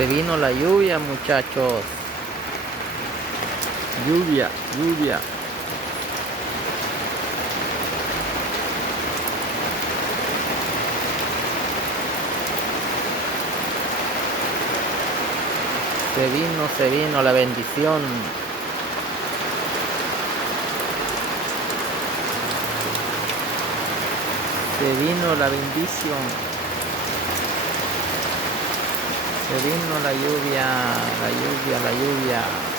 Se vino la lluvia, muchachos. Lluvia, lluvia. Se vino la bendición. Se vino la bendición. Se vino la lluvia, la lluvia, la lluvia.